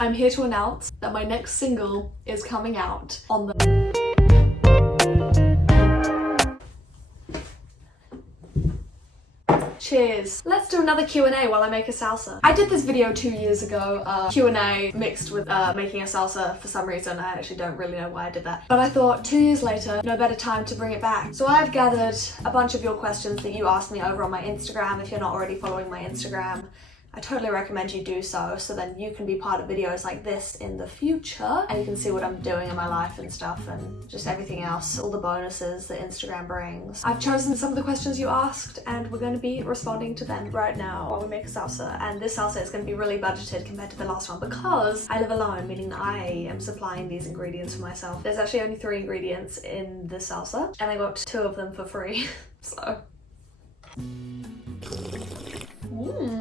I'm here to announce that my next single is coming out on the... Cheers. Let's do another Q&A while I make a salsa. I did this video 2 years ago, Q&A mixed with making a salsa for some reason. I actually don't really know why I did that. But I thought 2 years later, no better time to bring it back. So I've gathered a bunch of your questions that you asked me over on my Instagram. If you're not already following my Instagram, I totally recommend you do so then you can be part of videos like this in the future and you can see what I'm doing in my life and stuff and just everything else, all the bonuses that Instagram brings. I've chosen some of the questions you asked and we're going to be responding to them right now while we make a salsa, and this salsa is going to be really budgeted compared to the last one because I live alone, meaning that I am supplying these ingredients for myself. There's actually only 3 ingredients in this salsa and I got 2 of them for free, so...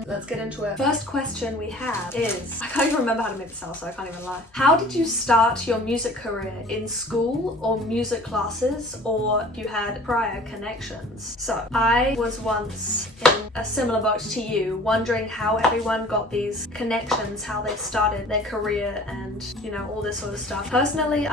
Let's get into it. First question we have is, I can't even remember how to make the salsa, I can't even lie. How did you start your music career? In school or music classes, or you had prior connections? So I was once in a similar boat to you, wondering how everyone got these connections, how they started their career and, you know, all this sort of stuff. Personally,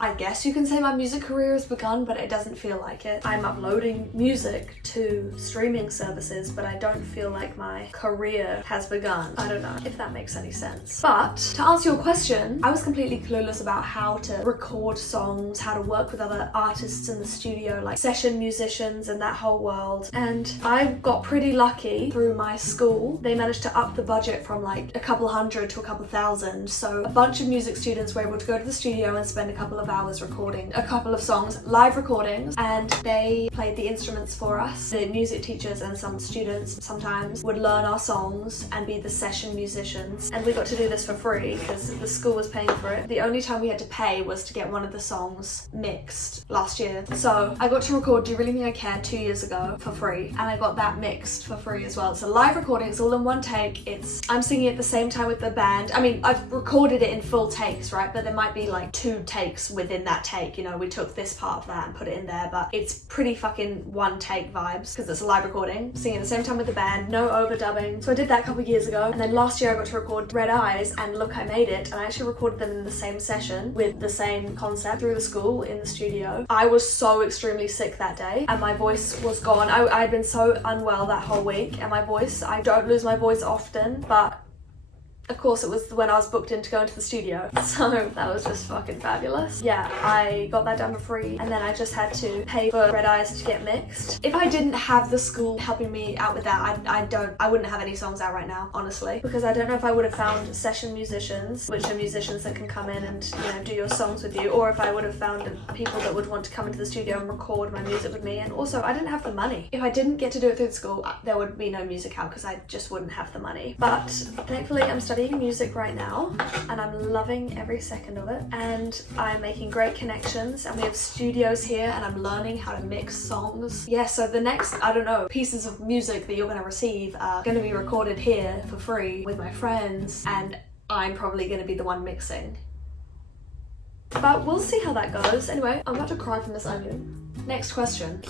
I guess you can say my music career has begun, but it doesn't feel like it. I'm uploading music to streaming services, but I don't feel like my career has begun. I don't know if that makes any sense. But to answer your question, I was completely clueless about how to record songs, how to work with other artists in the studio, like session musicians and that whole world. And I got pretty lucky through my school. They managed to up the budget from like a couple hundred to a couple thousand. So a bunch of music students were able to go to the studio and spend a couple of hours recording a couple of songs, live recordings, and they played the instruments for us. The music teachers and some students sometimes would learn our songs and be the session musicians, and we got to do this for free because the school was paying for it. The only time we had to pay was to get one of the songs mixed last year. So I got to record Do You Really Think I Care 2 years ago for free, and I got that mixed for free as well. It's a live recording, it's all in one take. I'm singing at the same time with the band. I mean, I've recorded it in full takes, right? But there might be like 2 takes within that take, you know, we took this part of that and put it in there, but it's pretty fucking one take vibes because it's a live recording, singing at the same time with the band, no overdubbing. So I did that a couple of years ago, and then last year I got to record Red Eyes and Look I Made It, and I actually recorded them in the same session with the same concept through the school in the studio. I was so extremely sick that day and my voice was gone. I'd been so unwell that whole week, and my voice, I don't lose my voice often, but of course it was when I was booked in to go into the studio, so that was just fucking fabulous. Yeah, I got that done for free, and then I just had to pay for Red Eyes to get mixed. If I didn't have the school helping me out with that, I wouldn't have any songs out right now, honestly, because I don't know if I would have found session musicians, which are musicians that can come in and, you know, do your songs with you, or if I would have found people that would want to come into the studio and record my music with me. And also, I didn't have the money. If I didn't get to do it through the school, there would be no music out because I just wouldn't have the money. But thankfully, I'm studying music right now and I'm loving every second of it, and I'm making great connections, and we have studios here and I'm learning how to mix songs. Yeah, so the next, I don't know, pieces of music that you're going to receive are going to be recorded here for free with my friends, and I'm probably going to be the one mixing. But we'll see how that goes. Anyway, I'm about to cry from this onion. Next question.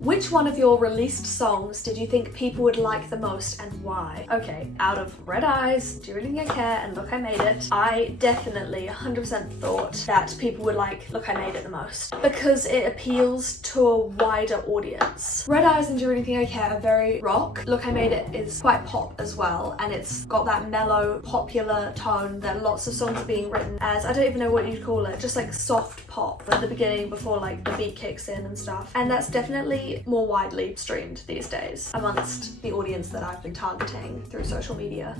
Which one of your released songs did you think people would like the most and why? Okay, out of Red Eyes, Do You Really Think I Care, and Look I Made It, I definitely 100% thought that people would like Look I Made It the most because it appeals to a wider audience. Red Eyes and Do You Really Think I Care are very rock. Look I Made It is quite pop as well, and it's got that mellow, popular tone that lots of songs are being written as, I don't even know what you'd call it, just like soft pop at the beginning before like the beat kicks in and stuff. And that's definitely more widely streamed these days amongst the audience that I've been targeting through social media.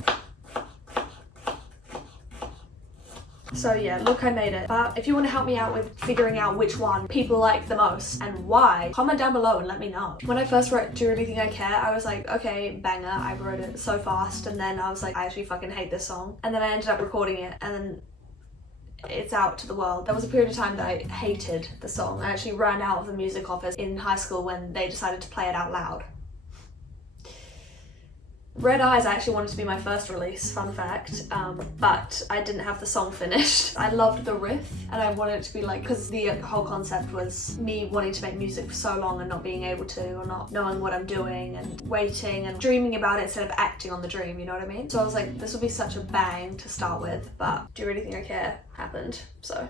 So yeah, Look I Made It. But if you want to help me out with figuring out which one people like the most and why, comment down below and let me know. When I first wrote Do You Really Think I Care, I was like, okay, banger. I wrote it so fast, and then I was like, I actually fucking hate this song. And then I ended up recording it, and then it's out to the world. There was a period of time that I hated the song. I actually ran out of the music office in high school when they decided to play it out loud. Red Eyes actually wanted to be my first release, fun fact, but I didn't have the song finished. I loved the riff and I wanted it to be like, because the whole concept was me wanting to make music for so long and not being able to, or not knowing what I'm doing and waiting and dreaming about it instead of acting on the dream, you know what I mean? So I was like, this would be such a bang to start with, but Do You Really Think I Care happened, so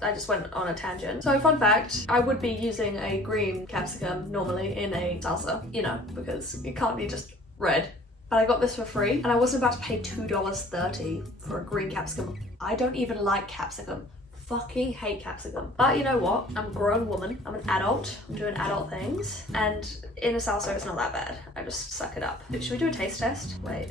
I just went on a tangent. So fun fact, I would be using a green capsicum normally in a salsa, you know, because it can't be just red. But I got this for free and I wasn't about to pay $2.30 for a green capsicum. I don't even like capsicum. Fucking hate capsicum. But you know what? I'm a grown woman. I'm an adult. I'm doing adult things. And in a salsa, it's not that bad. I just suck it up. Should we do a taste test? Wait.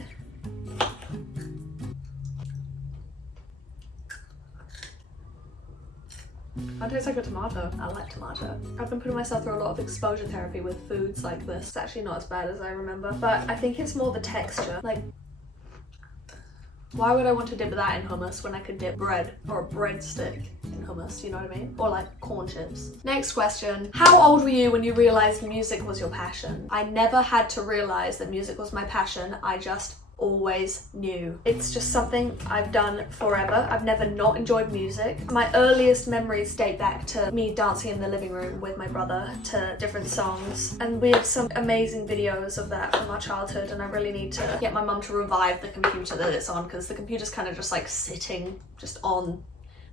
It tastes like a tomato. I like tomato. I've been putting myself through a lot of exposure therapy with foods like this. It's actually not as bad as I remember, but I think it's more the texture. Like, why would I want to dip that in hummus when I could dip bread or a breadstick in hummus, you know what I mean? Or like corn chips. Next question. How old were you when you realized music was your passion? I never had to realize that music was my passion. I just always knew. It's just something I've done forever. I've never not enjoyed music. My earliest memories date back to me dancing in the living room with my brother to different songs, and we have some amazing videos of that from our childhood, and I really need to get my mum to revive the computer that it's on, because the computer's kind of just like sitting just on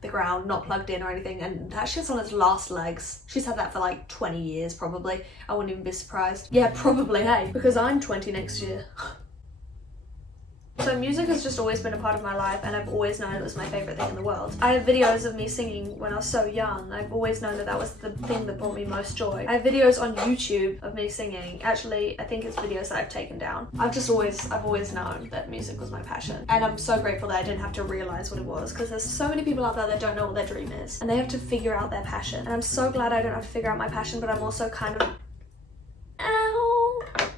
the ground, not plugged in or anything, and that shit's on its last legs. She's had that for like 20 years probably. I wouldn't even be surprised. Yeah, probably, hey, because I'm 20 next year. So music has just always been a part of my life, and I've always known it was my favourite thing in the world. I have videos of me singing when I was so young. I've always known that that was the thing that brought me most joy. I have videos on YouTube of me singing. Actually, I think it's videos that I've taken down. I've always known that music was my passion. And I'm so grateful that I didn't have to realise what it was, because there's so many people out there that don't know what their dream is, and they have to figure out their passion. And I'm so glad I don't have to figure out my passion, but I'm also kind of, ow.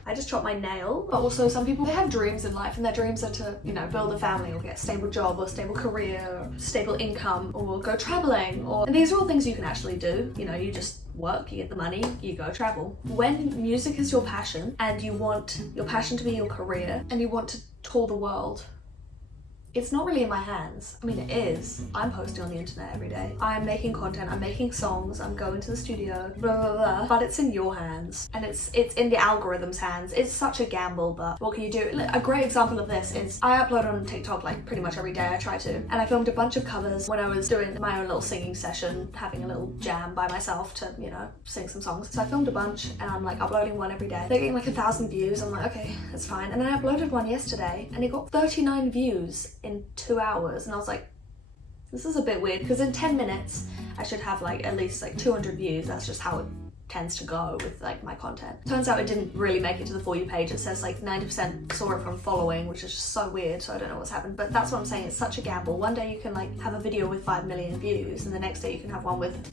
I just chopped my nail. But also some people, they have dreams in life, and their dreams are to, you know, build a family or get a stable job or stable career or stable income or go traveling, and these are all things you can actually do. You know, you just work, you get the money, you go travel. When music is your passion and you want your passion to be your career and you want to tour the world, it's not really in my hands. I mean, it is. I'm posting on the internet every day. I'm making content, I'm making songs, I'm going to the studio, blah, blah, blah. But it's in your hands, and it's in the algorithm's hands. It's such a gamble, but what can you do? A great example of this is I upload on TikTok like pretty much every day. I try to. And I filmed a bunch of covers when I was doing my own little singing session, having a little jam by myself to, you know, sing some songs. So I filmed a bunch, and I'm like uploading one every day. They're getting like 1,000 views. I'm like, okay, that's fine. And then I uploaded one yesterday, and it got 39 views in 2 hours, and I was like, this is a bit weird, because in 10 minutes I should have like at least like 200 views. That's just how it tends to go with like my content. Turns out it didn't really make it to the For You page. It says like 90% saw it from following, which is just so weird, so I don't know what's happened. But that's what I'm saying, it's such a gamble. One day you can like have a video with 5 million views, and the next day you can have one with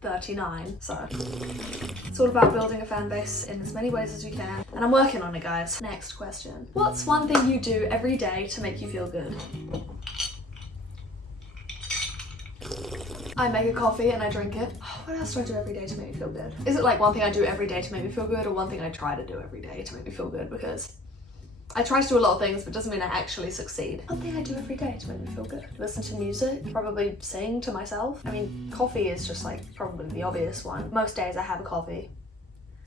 39. So it's all about building a fan base in as many ways as you can, and I'm working on it, guys. Next question. What's one thing you do every day to make you feel good? I make a coffee and I drink it. What else do I do every day to make me feel good? Is it like one thing I do every day to make me feel good, or one thing I try to do every day to make me feel good? Because I try to do a lot of things, but doesn't mean I actually succeed. One thing I do every day to make me feel good. Listen to music, probably sing to myself. I mean, coffee is just like probably the obvious one. Most days I have a coffee.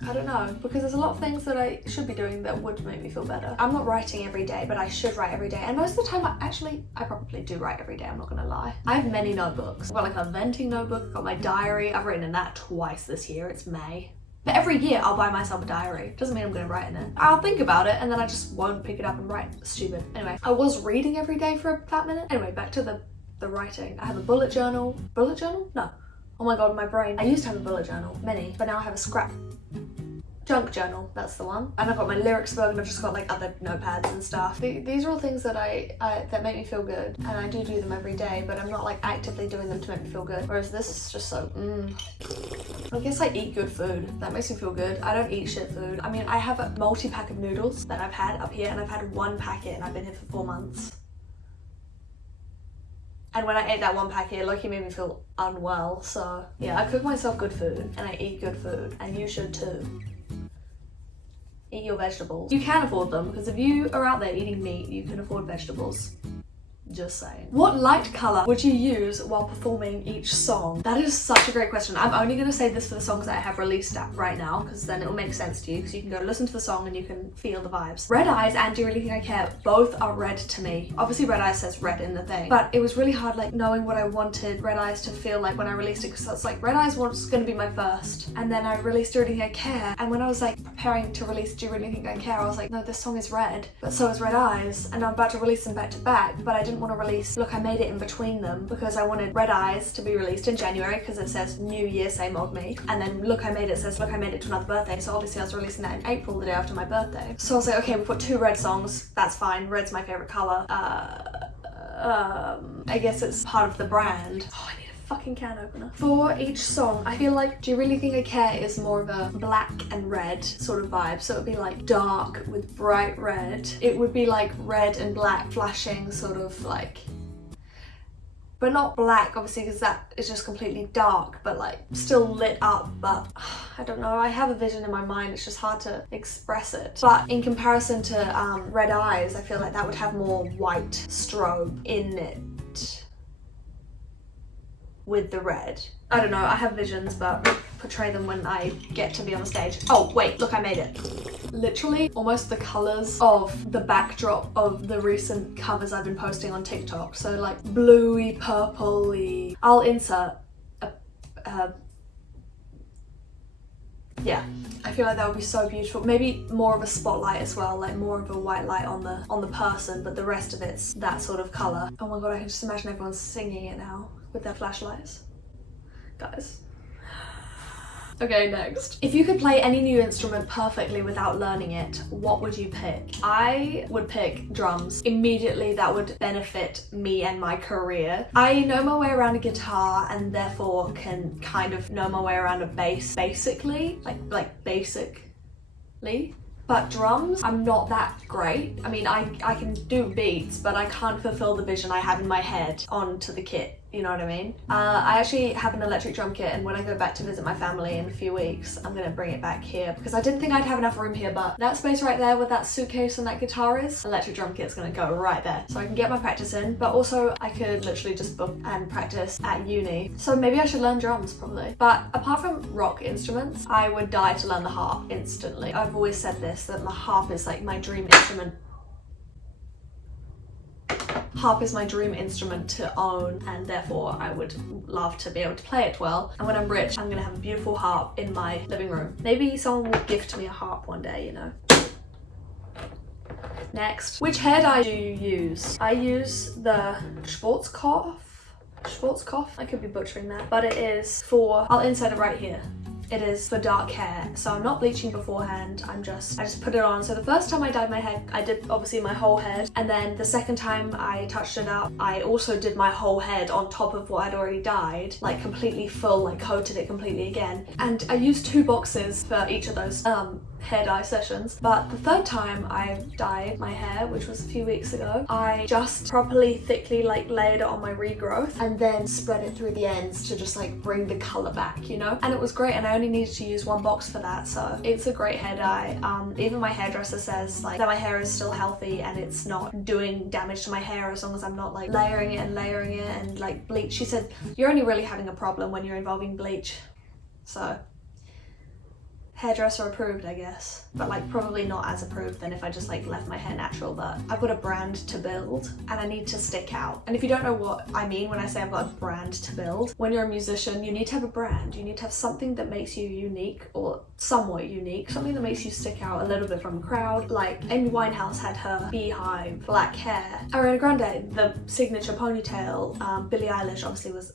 I don't know, because there's a lot of things that I should be doing that would make me feel better. I'm not writing every day, but I should write every day. And most of the time, I probably do write every day, I'm not gonna lie. I have many notebooks. I've got like a venting notebook, I've got my diary. I've written in that twice this year, it's May. But every year I'll buy myself a diary. Doesn't mean I'm gonna write in it. I'll think about it and then I just won't pick it up and write. Stupid. Anyway, I was reading every day for a fat minute. Anyway, back to the writing. I have a bullet journal. Bullet journal? No. Oh my god, my brain. I used to have a bullet journal, many, but now I have a scrap. Junk journal, that's the one. And I've got my lyrics book, and I've just got like other notepads and stuff. These are all things that that make me feel good, and I do them every day, but I'm not like actively doing them to make me feel good. Whereas this is just so, I guess I eat good food. That makes me feel good. I don't eat shit food. I mean, I have a multi-pack of noodles that I've had up here, and I've had one packet, and I've been here for 4 months. And when I ate that one packet, Loki made me feel unwell. So yeah, I cook myself good food, and I eat good food, and you should too. eat your vegetables. You can afford them, because if you are out there eating meat, you can afford vegetables. Just saying. What light color would you use while performing each song? That is such a great question. I'm only going to say this for the songs that I have released right now, because then it'll make sense to you, because you can go listen to the song and you can feel the vibes. Red Eyes and Do You Really Think I Care both are red to me. Obviously Red Eyes says red in the thing, but it was really hard like knowing what I wanted Red Eyes to feel like when I released it, because it's like Red Eyes was going to be my first, and then I released Do You Really Think I Care, and when I was like preparing to release Do You Really Think I Care, I was like, no, this song is red, but so is Red Eyes, and I'm about to release them back to back, but I didn't want to release Look I Made It in between them, because I wanted Red Eyes to be released in January because it says New Year, same old me, and then Look I Made It says Look I Made It to Another Birthday, so obviously I was releasing that in April, the day after my birthday. So I was like, okay, we've got 2 red songs, that's fine, red's my favorite color. I guess it's part of the brand. Oh, I need a fucking can opener. For each song, I feel like Do You Really Think I Care is more of a black and red sort of vibe, so it would be like dark with bright red. It would be like red and black flashing, sort of like, but not black obviously, because that is just completely dark, but like still lit up. But I don't know, I have a vision in my mind, it's just hard to express it. But in comparison to Red Eyes, I feel like that would have more white strobe in it with the red. I don't know, I have visions, but portray them when I get to be on the stage. Oh wait, look, I made it. Literally almost the colors of the backdrop of the recent covers I've been posting on TikTok. So like bluey, purpley. I'll insert yeah, I feel like that would be so beautiful. Maybe more of a spotlight as well, like more of a white light on the person, but the rest of it's that sort of color. Oh my god, I can just imagine everyone singing it now with their flashlights. Guys. Okay, next. If you could play any new instrument perfectly without learning it, what would you pick? I would pick drums. Immediately that would benefit me and my career. I know my way around a guitar and therefore can kind of know my way around a bass basically, like basically. But drums, I'm not that great. I mean, I can do beats, but I can't fulfill the vision I have in my head onto the kit. You know what I mean? I actually have an electric drum kit, and when I go back to visit my family in a few weeks, I'm gonna bring it back here because I didn't think I'd have enough room here, but that space right there where that suitcase and that guitar is, electric drum kit's gonna go right there. So I can get my practice in, but also I could literally just book and practice at uni. So maybe I should learn drums probably. But apart from rock instruments, I would die to learn the harp instantly. I've always said this, that the harp is like my dream instrument. Harp is my dream instrument to own, and therefore I would love to be able to play it well. And when I'm rich, I'm gonna have a beautiful harp in my living room. Maybe someone will gift me a harp one day, you know. Next, which hair dye do you use? I use the Schwarzkopf, I could be butchering that, but it is for, I'll insert it right here. It is for dark hair, so I'm not bleaching beforehand, I just put it on. So the first time I dyed my hair, I did obviously my whole head, and then the second time I touched it up, I also did my whole head on top of what I'd already dyed, like completely full, like coated it completely again. And I used 2 boxes for each of those hair dye sessions, but the third time I dyed my hair, which was a few weeks ago, I just properly thickly like layered it on my regrowth and then spread it through the ends to just like bring the color back, you know. And it was great, and I only needed to use 1 box for that, so it's a great hair dye. Even my hairdresser says like that my hair is still healthy and it's not doing damage to my hair as long as I'm not like layering it and like bleach. She said you're only really having a problem when you're involving bleach, so hairdresser approved, I guess, but like probably not as approved than if I just like left my hair natural. But I've got a brand to build and I need to stick out. And if you don't know what I mean when I say I've got a brand to build, when you're a musician, you need to have a brand. You need to have something that makes you unique, or somewhat unique, something that makes you stick out a little bit from the crowd. Like Amy Winehouse had her beehive black hair. Ariana Grande, the signature ponytail. Billie Eilish obviously was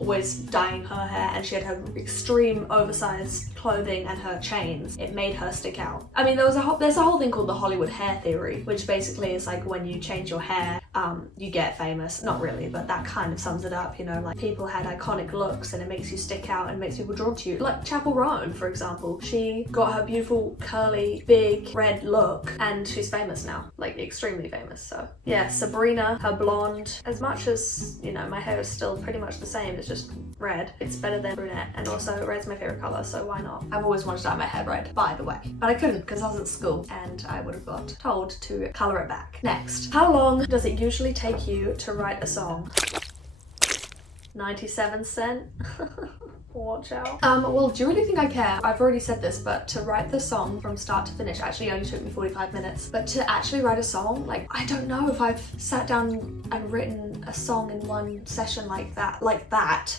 always dyeing her hair, and she had her extreme oversized clothing and her chains. It made her stick out. I mean, there's a whole thing called the Hollywood hair theory, which basically is like when you change your hair, you get famous. Not really, but that kind of sums it up, you know, like people had iconic looks and it makes you stick out and makes people drawn to you. Like Chapel Roan, for example. She got her beautiful, curly, big, red look and she's famous now, like extremely famous. So yeah, Sabrina, her blonde, as much as, you know, my hair is still pretty much the same, it's just red. It's better than brunette, and also red's my favorite color, so why not? I've always wanted to dye my hair red, by the way, but I couldn't because I was at school and I would have got told to color it back. Next, how long does it usually take you to write a song? 97 cents. Watch out. Well, do you really think I care? I've already said this, but to write the song from start to finish actually only took me 45 minutes. But to actually write a song, like, I don't know if I've sat down and written a song in one session like that.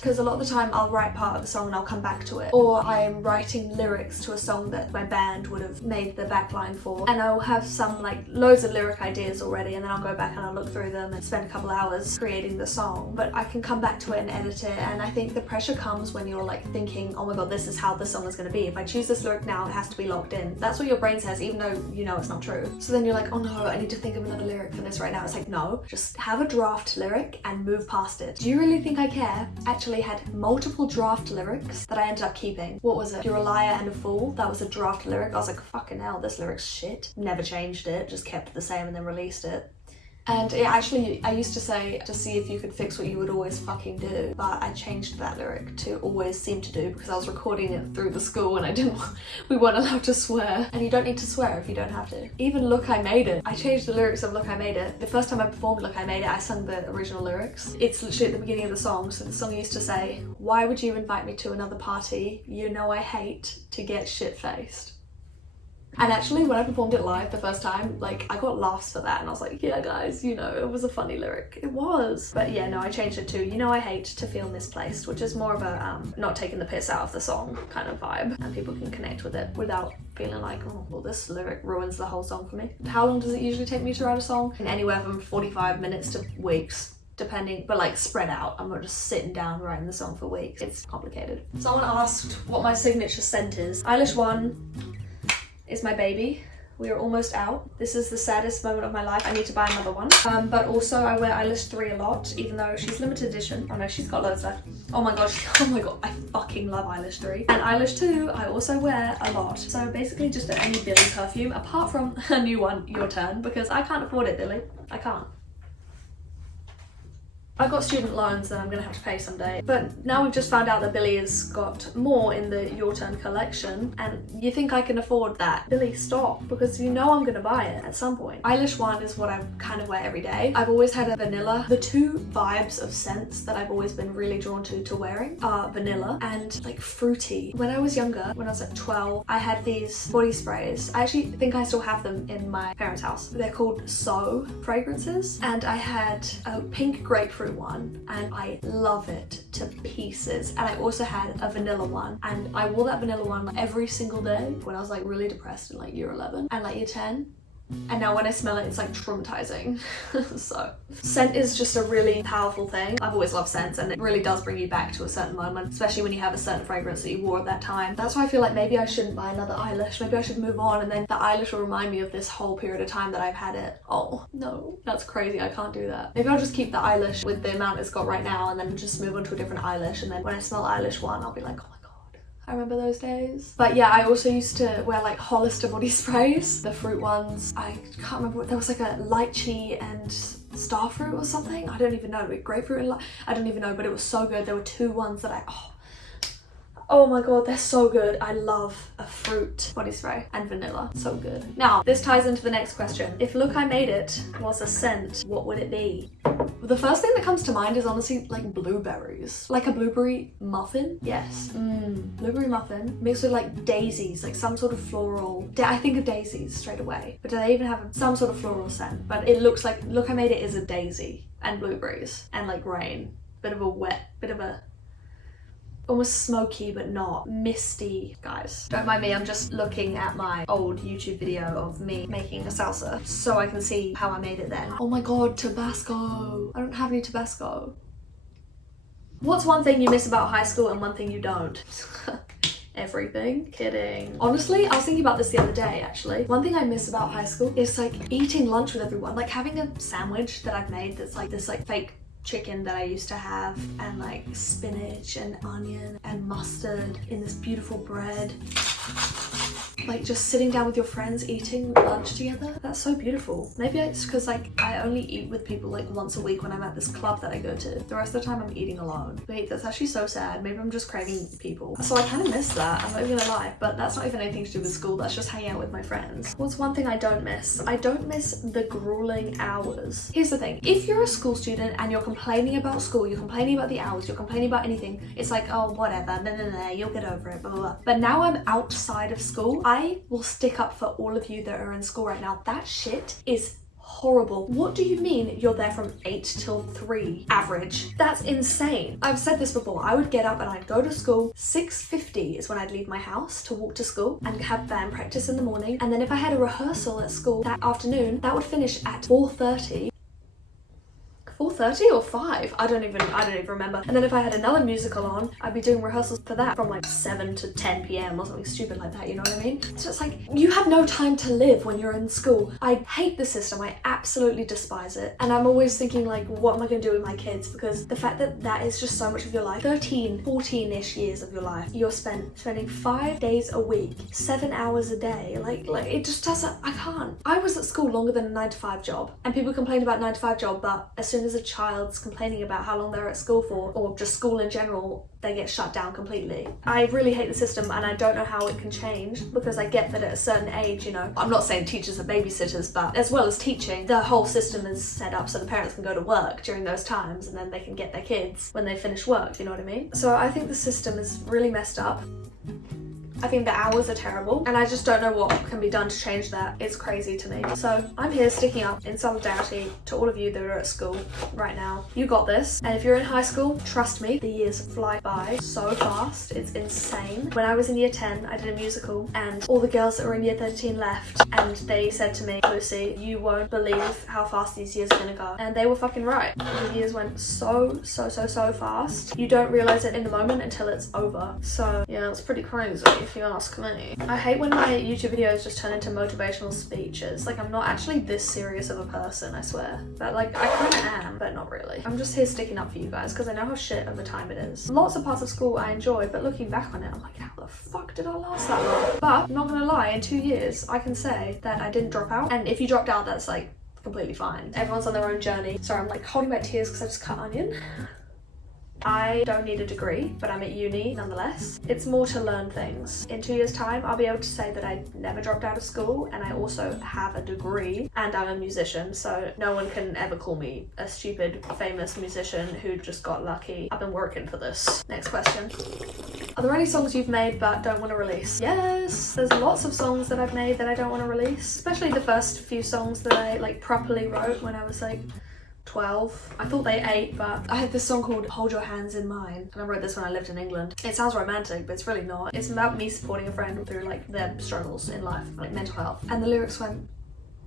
Because a lot of the time I'll write part of the song and I'll come back to it. Or I'm writing lyrics to a song that my band would have made the backline for. And I'll have some, like, loads of lyric ideas already, and then I'll go back and I'll look through them and spend a couple hours creating the song. But I can come back to it and edit it, and I think the pressure comes when you're like thinking, oh my god, this is how the song is going to be. If I choose this lyric now, it has to be locked in. That's what your brain says, even though you know it's not true. So then you're like, oh no, I need to think of another lyric for this right now. It's like, no, just have a draft lyric and move past it. Do you really think I care? Actually had multiple draft lyrics that I ended up keeping. What was it? You're a liar and a fool. That was a draft lyric. I was like, fucking hell, this lyric's shit. Never changed it, just kept it the same and then released it. And it actually, I used to say to see if you could fix what you would always fucking do, but I changed that lyric to always seem to do because I was recording it through the school and we weren't allowed to swear. And you don't need to swear if you don't have to. Even Look I Made It, I changed the lyrics of Look I Made It. The first time I performed Look I Made It, I sung the original lyrics. It's literally at the beginning of the song, so the song used to say, why would you invite me to another party? You know I hate to get shit-faced. And actually, when I performed it live the first time, like, I got laughs for that and I was like, yeah guys, you know, it was a funny lyric. It was. But yeah, no, I changed it to, you know I hate to feel misplaced, which is more of a not taking the piss out of the song kind of vibe, and people can connect with it without feeling like, oh, well, this lyric ruins the whole song for me. How long does it usually take me to write a song? Anywhere from 45 minutes to weeks. Depending, but like spread out. I'm not just sitting down writing the song for weeks. It's complicated. Someone asked what my signature scent is. Eyelash 1 is my baby. We are almost out. This is the saddest moment of my life. I need to buy another one. But also I wear Eyelash 3 a lot, even though she's limited edition. Oh no, she's got loads left. Oh my gosh, oh my god, I fucking love Eyelash 3. And Eyelash 2 I also wear a lot. So basically just any Billy perfume, apart from a new one, Your Turn, because I can't afford it, Billy. I can't. I've got student loans that I'm gonna have to pay someday. But now we've just found out that Billy has got more in the Your Turn collection, and you think I can afford that? Billy, stop, because you know I'm gonna buy it at some point. Eyelash 1 is what I kind of wear every day. I've always had a vanilla. The two vibes of scents that I've always been really drawn to wearing are vanilla and like fruity. When I was younger, when I was like 12, I had these body sprays. I actually think I still have them in my parents' house. They're called So fragrances, and I had a pink grapefruit one and I love it to pieces, and I also had a vanilla one, and I wore that vanilla one like every single day when I was like really depressed in like year 11 and like year 10. And now when I smell it, it's like traumatizing. So scent is just a really powerful thing. I've always loved scents, and it really does bring you back to a certain moment, especially when you have a certain fragrance that you wore at that time. That's why I feel like maybe I shouldn't buy another eyelash. Maybe I should move on, and then the eyelash will remind me of this whole period of time that I've had it. Oh no, that's crazy. I can't do that. Maybe I'll just keep the eyelash with the amount it's got right now and then just move on to a different eyelash, and then when I smell Eyelash 1, I'll be like, oh my god, I remember those days. But yeah, I also used to wear like Hollister body sprays, the fruit ones. I can't remember what, there was like a lychee and starfruit or something. I don't even know, grapefruit and I don't even know, but it was so good. There were two ones that oh my god, they're so good. I love a fruit body spray and vanilla, so good. Now, this ties into the next question. If Look I Made It was a scent, what would it be? The first thing that comes to mind is honestly like blueberries. Like a blueberry muffin? Yes. Blueberry muffin mixed with like daisies, like some sort of floral. I think of daisies straight away, but do they even have some sort of floral scent? But it looks like Look I Made It is a daisy and blueberries and like rain. Bit of a wet, bit of a almost smoky but not misty. Guys, don't mind me, I'm just looking at my old YouTube video of me making a salsa so I can see how I made it then. Oh my god, Tabasco. I don't have any Tabasco. What's one thing you miss about high school and one thing you don't? everything. Kidding. Honestly, I was thinking about this the other day actually. One thing I miss about high school is like eating lunch with everyone, like having a sandwich that I've made that's like this like fake chicken that I used to have, and like spinach and onion and mustard in this beautiful bread. Like just sitting down with your friends eating lunch together. That's so beautiful. Maybe it's because like I only eat with people like once a week when I'm at this club that I go to. The rest of the time I'm eating alone. Wait, that's actually so sad. Maybe I'm just craving people. So I kind of miss that, I'm not even gonna lie, but that's not even anything to do with school. That's just hanging out with my friends. What's one thing I don't miss? I don't miss the grueling hours. Here's the thing. If you're a school student and you're complaining about school, you're complaining about the hours, you're complaining about anything, it's like, oh, whatever, no, you'll get over it, blah, blah, blah. But now I'm outside of school, I will stick up for all of you that are in school right now. That shit is horrible. What do you mean you're there from 8 till 3 average? That's insane. I've said this before. I would get up and I'd go to school. 6:50 is when I'd leave my house to walk to school and have band practice in the morning. And then if I had a rehearsal at school that afternoon, that would finish at 4:30. 4:30 or 5? I don't even remember. And then if I had another musical on, I'd be doing rehearsals for that from like 7 to 10 p.m. or something stupid like that, you know what I mean? So it's like, you have no time to live when you're in school. I hate the system, I absolutely despise it. And I'm always thinking like, what am I gonna do with my kids? Because the fact that that is just so much of your life, 13, 14-ish years of your life, you're spending 5 days a week, 7 hours a day. Like it just doesn't, I can't. I was at school longer than a 9-to-5 job, and people complain about 9-to-5 job, but as soon as a child's complaining about how long they're at school for, or just school in general, they get shut down completely. I really hate the system, and I don't know how it can change, because I get that at a certain age, you know, I'm not saying teachers are babysitters, but as well as teaching, the whole system is set up so the parents can go to work during those times, and then they can get their kids when they finish work, you know what I mean? So I think the system is really messed up. I think the hours are terrible, and I just don't know what can be done to change that. It's crazy to me. So I'm here sticking up in solidarity to all of you that are at school right now. You got this. And if you're in high school, trust me, the years fly by so fast. It's insane. When I was in year 10, I did a musical, and all the girls that were in year 13 left, and they said to me, Lucy, you won't believe how fast these years are gonna go. And they were fucking right. The years went so fast. You don't realize it in the moment until it's over. So yeah, it's pretty crazy if you ask me. I hate when my YouTube videos just turn into motivational speeches. Like, I'm not actually this serious of a person, I swear. But like, I kind of am, but not really. I'm just here sticking up for you guys because I know how shit of a time it is. Lots of parts of school I enjoy, but looking back on it, I'm like, how the fuck did I last that long? But I'm not gonna lie, in 2 years, I can say that I didn't drop out. And if you dropped out, that's like completely fine. Everyone's on their own journey. Sorry, I'm like holding back tears because I just cut onion. I don't need a degree, but I'm at uni nonetheless. It's more to learn things. In 2 years' time, I'll be able to say that I never dropped out of school, and I also have a degree, and I'm a musician, so no one can ever call me a stupid famous musician who just got lucky. I've been working for this. Next question. Are there any songs you've made but don't want to release? Yes, there's lots of songs that I've made that I don't want to release, especially the first few songs that I like properly wrote when I was like 12. I thought they 8, but I had this song called Hold Your Hands in Mine, and I wrote this when I lived in England. It sounds romantic, but it's really not. It's about me supporting a friend through like their struggles in life, like mental health. And the lyrics went,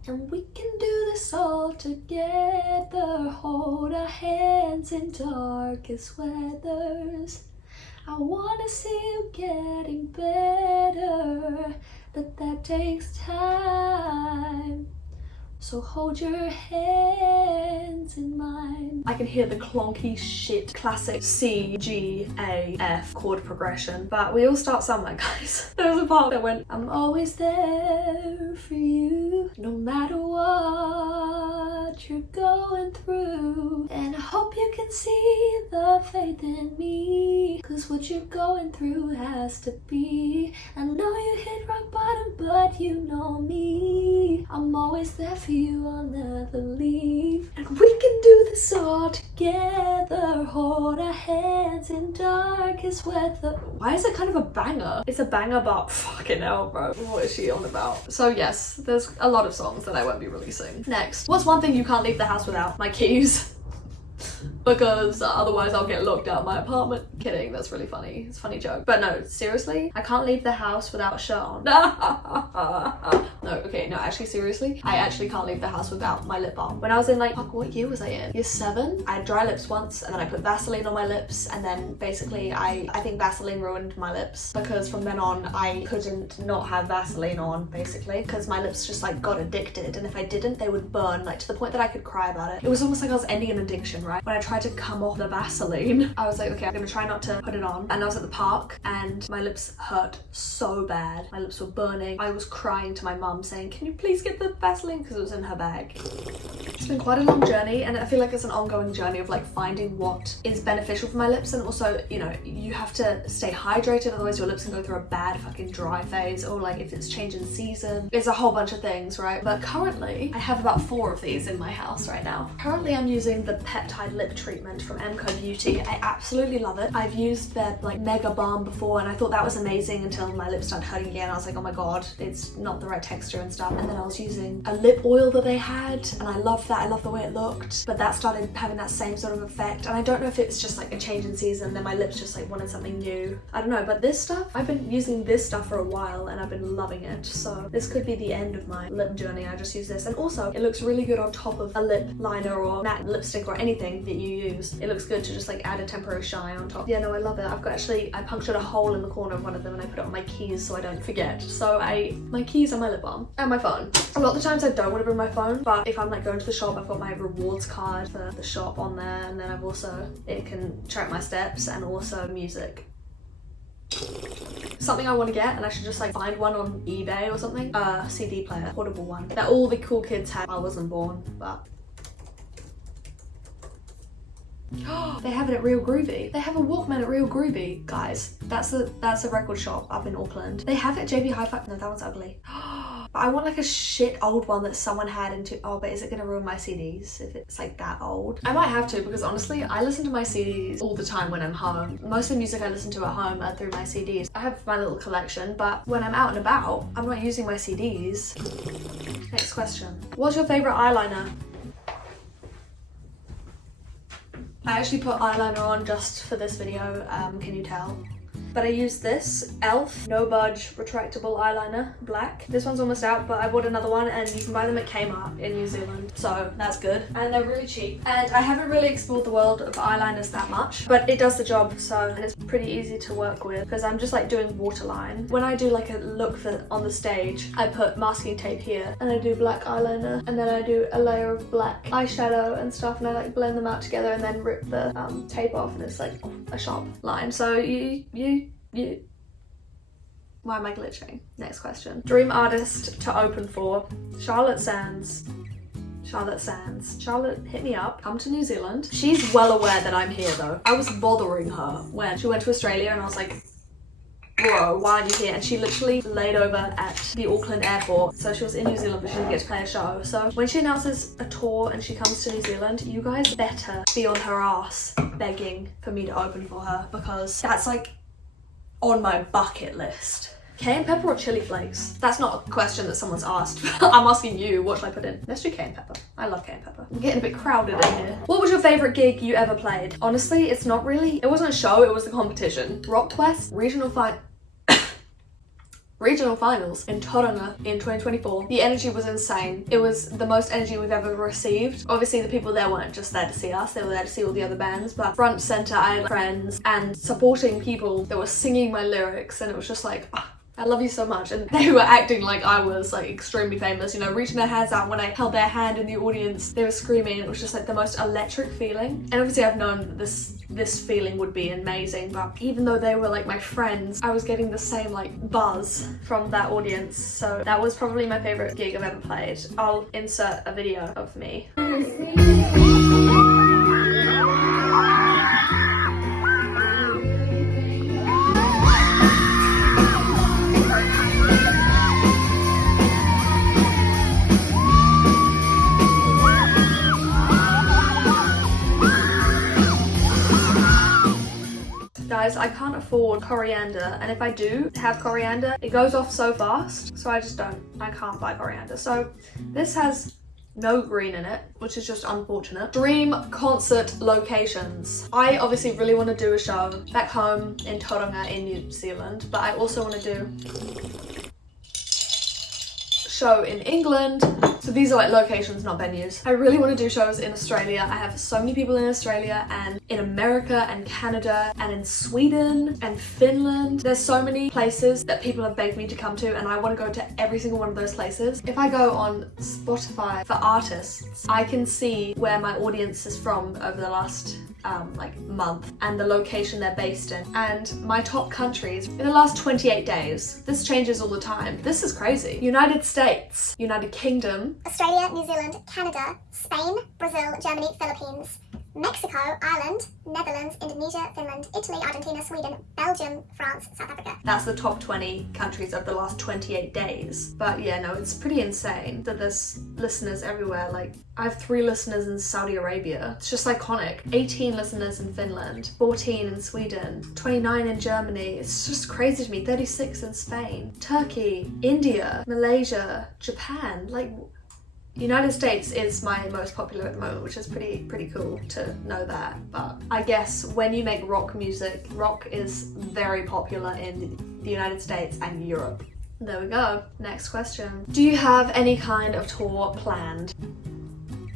and we can do this all together, hold our hands in darkest weathers. I wanna see you getting better, but that takes time. So hold your hands in mine. I can hear the clonky shit classic C, G, A, F chord progression, but we all start somewhere, guys. There was a part that went, I'm always there for you, no matter what you're going through. And I hope you can see the faith in me, cause what you're going through has to be. I know you hit rock bottom, but you know me. I'm always there for you, I'll never leave. And we can do this all together, hold our hands in darkest weather. Why is it kind of a banger? It's a banger, but fucking hell, bro. What is she on about? So yes, there's a lot of songs that I won't be releasing. Next, what's one thing you can't leave the house without? My keys. because otherwise I'll get locked out of my apartment. Kidding, that's really funny. It's a funny joke. But no, seriously, I can't leave the house without a shirt on. No, okay, no, actually, seriously, I actually can't leave the house without my lip balm. When I was in like, fuck, what year was I in? Year 7? I had dry lips once, and then I put Vaseline on my lips, and then basically I think Vaseline ruined my lips, because from then on I couldn't not have Vaseline on, basically, because my lips just like got addicted, and if I didn't, they would burn, like to the point that I could cry about it. It was almost like I was ending an addiction, right? When I tried to come off the Vaseline, I was like, okay, I'm gonna try not to put it on. And I was at the park, and my lips hurt so bad. My lips were burning. I was crying to my mum saying, can you please get the Vaseline? Because it was in her bag. It's been quite a long journey, and I feel like it's an ongoing journey of like finding what is beneficial for my lips, and also, you know, you have to stay hydrated, otherwise your lips can go through a bad fucking dry phase, or like if it's changing season. It's a whole bunch of things, right? But currently, I have about 4 of these in my house right now. Currently, I'm using the peptide lip treatment from MCO Beauty. I absolutely love it. I've used their like mega balm before, and I thought that was amazing until my lips started hurting again. I was like, oh my god, it's not the right texture and stuff. And then I was using a lip oil that they had, and I loved that. I loved the way it looked, but that started having that same sort of effect. And I don't know if it's just like a change in season, then my lips just like wanted something new. I don't know, but this stuff, I've been using this stuff for a while, and I've been loving it. So this could be the end of my lip journey. I just use this, and also it looks really good on top of a lip liner or matte lipstick or anything that you use. It looks good to just like add a temporary shine on top. Yeah, no, I love it. I've got I punctured a hole in the corner of one of them, and I put it on my keys so I don't forget. So my keys are my lip balm and my phone. A lot of the times I don't want to bring my phone, but if I'm like going to the shop, I've got my rewards card for the shop on there, and then I've also, it can track my steps and also music. Something I want to get, and I should just like find one on eBay or something, CD player, portable one that all the cool kids had. I wasn't born, but they have it at Real Groovy. They have a Walkman at Real Groovy, guys. That's a record shop up in Auckland. They have it at JB Hi-Fi. No, that one's ugly. But I want like a shit old one that someone had into. Oh, but is it gonna ruin my CDs if it's like that old? I might have to, because honestly, I listen to my CDs all the time when I'm home. Most of the music I listen to at home are through my CDs. I have my little collection, but when I'm out and about, I'm not using my CDs. Next question. What's your favorite eyeliner? I actually put eyeliner on just for this video, can you tell? But I use this e.l.f. No Budge Retractable Eyeliner, black. This one's almost out, but I bought another one, and you can buy them at Kmart in New Zealand. So that's good. And they're really cheap. And I haven't really explored the world of eyeliners that much, but it does the job, and it's pretty easy to work with, because I'm just like doing waterline. When I do like a look on the stage, I put masking tape here, and I do black eyeliner, and then I do a layer of black eyeshadow and stuff, and I like blend them out together and then rip the tape off, and it's like a sharp line. So why am I glitching? Next question. Dream artist to open for? Charlotte Sands. Charlotte, hit me up. Come to New Zealand. She's well aware that I'm here though. I was bothering her when she went to Australia, and I was like, bro, why aren't you here? And she literally laid over at the Auckland airport. So she was in New Zealand, but she didn't get to play a show. So when she announces a tour and she comes to New Zealand, you guys better be on her ass begging for me to open for her, because that's like on my bucket list. Cayenne pepper or chili flakes? That's not a question that someone's asked. I'm asking you, what should I put in? Let's do cayenne pepper. I love cayenne pepper. I'm getting a bit crowded in here. What was your favorite gig you ever played? Honestly, it wasn't a show, it was the competition. Rock Quest regional finals in Tauranga in 2024. The energy was insane. It was the most energy we've ever received. Obviously the people there weren't just there to see us, they were there to see all the other bands, but front center I had friends and supporting people that were singing my lyrics, and it was just like, I love you so much. And they were acting like I was like extremely famous, you know, reaching their hands out. When I held their hand in the audience, they were screaming. It was just like the most electric feeling. And obviously I've known that this feeling would be amazing, but even though they were like my friends, I was getting the same like buzz from that audience. So that was probably my favorite gig I've ever played. I'll insert a video of me. Guys, I can't afford coriander, and if I do have coriander, it goes off so fast, so I can't buy coriander. So this has No green in it, which is just unfortunate. Dream concert locations. I obviously really want to do a show back home in Tauranga in New Zealand, but I also want to do show in England. So these are like locations, not venues. I really want to do shows in Australia. I have so many people in Australia and in America and Canada and in Sweden and Finland. There's so many places that people have begged me to come to, and I want to go to every single one of those places. If I go on Spotify for artists, I can see where my audience is from over the last like month and the location they're based in, and my top countries in the last 28 days. This changes all the time. This is crazy. United States, United Kingdom, Australia, New Zealand, Canada, Spain, Brazil, Germany, Philippines, Mexico, Ireland, Netherlands, Indonesia, Finland, Italy, Argentina, Sweden, Belgium, France, South Africa. That's the top 20 countries of the last 28 days. But yeah, no, it's pretty insane that there's listeners everywhere. Like, I have 3 listeners in Saudi Arabia. It's just iconic. 18 listeners in Finland, 14 in Sweden, 29 in Germany. It's just crazy to me. 36 in Spain, Turkey, India, Malaysia, Japan. Like, United States is my most popular at the moment, which is pretty cool to know that. But I guess when you make rock music, rock is very popular in the United States and Europe. There we go. Next question. Do you have any kind of tour planned?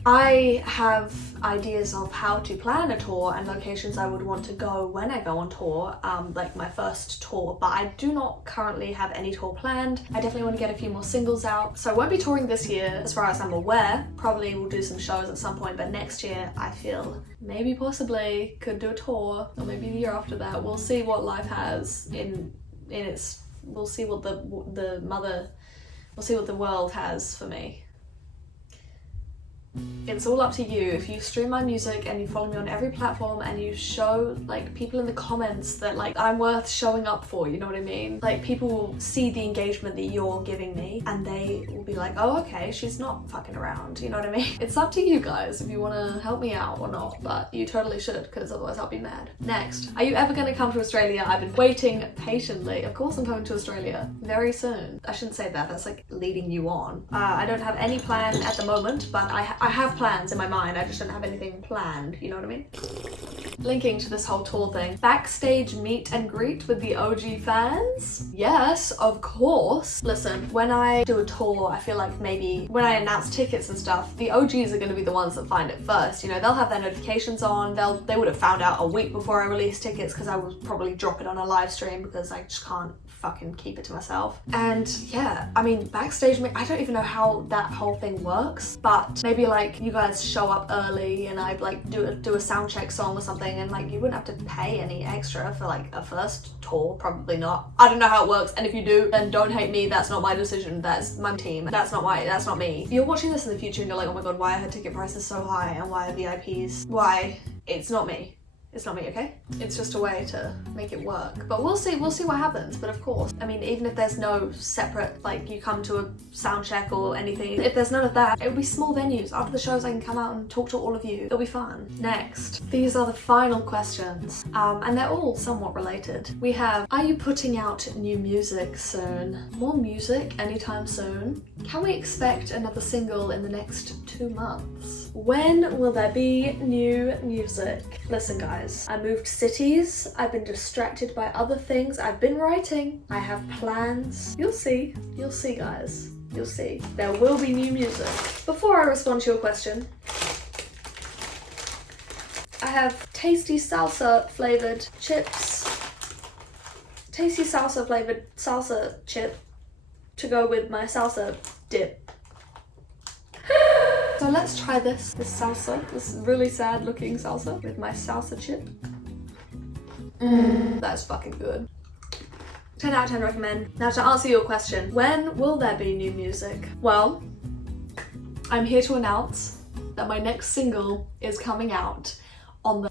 I have ideas of how to plan a tour and locations I would want to go when I go on tour, like my first tour, but I do not currently have any tour planned. I definitely want to get a few more singles out, so I won't be touring this year as far as I'm aware. Probably will do some shows at some point, but next year I feel maybe possibly could do a tour, or maybe the year after that. We'll see what life has in its, we'll see what the world has for me. It's all up to you. If you stream my music and you follow me on every platform and you show like people in the comments that like I'm worth showing up for, you know what I mean? Like, people will see the engagement that you're giving me and they will be like, oh okay, she's not fucking around, you know what I mean? It's up to you guys if you want to help me out or not, but you totally should, because otherwise I'll be mad. Next, are you ever going to come to Australia? I've been waiting patiently. Of course I'm coming to Australia very soon. I shouldn't say that, that's like leading you on. I don't have any plan at the moment, but I have plans in my mind, I just don't have anything planned, you know what I mean? Linking to this whole tour thing, backstage meet and greet with the OG fans? Yes, of course. Listen, when I do a tour, I feel like maybe when I announce tickets and stuff, the OGs are going to be the ones that find it first, you know, they'll have their notifications on, they would have found out a week before I release tickets, because I would probably drop it on a live stream because I just can't fucking keep it to myself. And yeah, I mean, backstage, I don't even know how that whole thing works, but maybe like you guys show up early and I'd like do a sound check song or something, and like you wouldn't have to pay any extra for like a first tour. Probably not. I don't know how it works, and if you do, then don't hate me. That's not my decision. That's my team. That's not me. If you're watching this in the future and you're like, oh my god, why are her ticket prices so high and why are VIPs? Why? It's not me. It's not me, okay? It's just a way to make it work. But we'll see what happens. But of course, I mean, even if there's no separate, like you come to a sound check or anything, if there's none of that, it'll be small venues. After the shows I can come out and talk to all of you. It'll be fun. Next, these are the final questions. And they're all somewhat related. We have, are you putting out new music soon? More music anytime soon? Can we expect another single in the next 2 months? When will there be new music? Listen guys, I moved cities, I've been distracted by other things, I've been writing, I have plans. You'll see guys, you'll see. There will be new music. Before I respond to your question, I have tasty salsa flavored chips. Tasty salsa flavored salsa chip to go with my salsa dip. So let's try this salsa, this really sad looking salsa with my salsa chip. That's fucking good. 10 out of 10 recommend. Now to answer your question, when will there be new music? Well, I'm here to announce that my next single is coming out on the